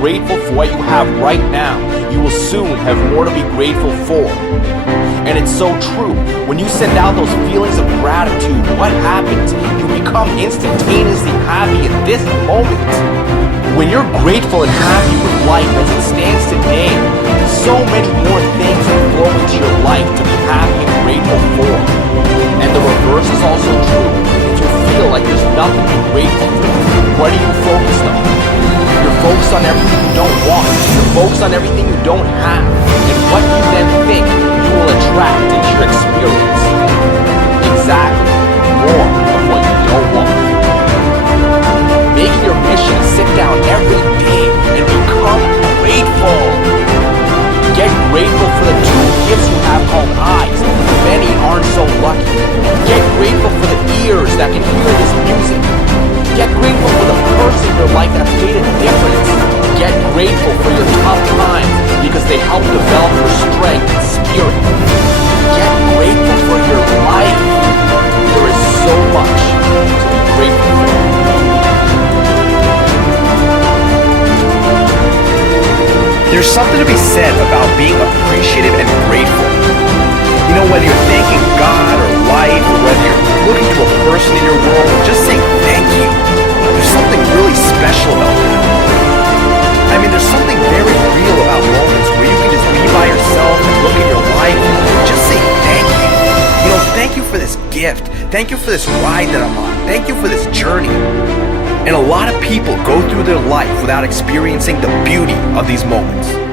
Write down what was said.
grateful for what you have right now, you will soon have more to be grateful for. And it's so true. When you send out those feelings of gratitude, what happens? You become instantaneously happy in this moment. When you're grateful and happy with life as it stands today, so many more things will flow into your life to be happy and grateful for. And the reverse is also true. If you feel like there's nothing to be grateful for, what are you focused on? You're focused on everything you don't want. You're focused on everything you don't have. And what you then think you will attract into your experience. Exactly. More of what you don't want. Make your mission to sit down every day and become grateful. Get grateful for the two gifts you have called eyes. Many aren't so lucky. Get grateful for the ears that can hear this music. Get grateful for the person in your life that made a difference. Get grateful for your tough times because they help develop your strength and spirit. Get grateful for your life. There is so much to be grateful for. There's something to be said about being appreciative and grateful. You know, whether you're thanking God or life, or whether you're looking to a person in your world or just saying thank you, there's something really special about that. I mean, there's something very real about moments where you can just be by yourself and look at your life and just say thank you. You know, thank you for this gift. Thank you for this ride that I'm on. Thank you for this journey. And a lot of people go through their life without experiencing the beauty of these moments.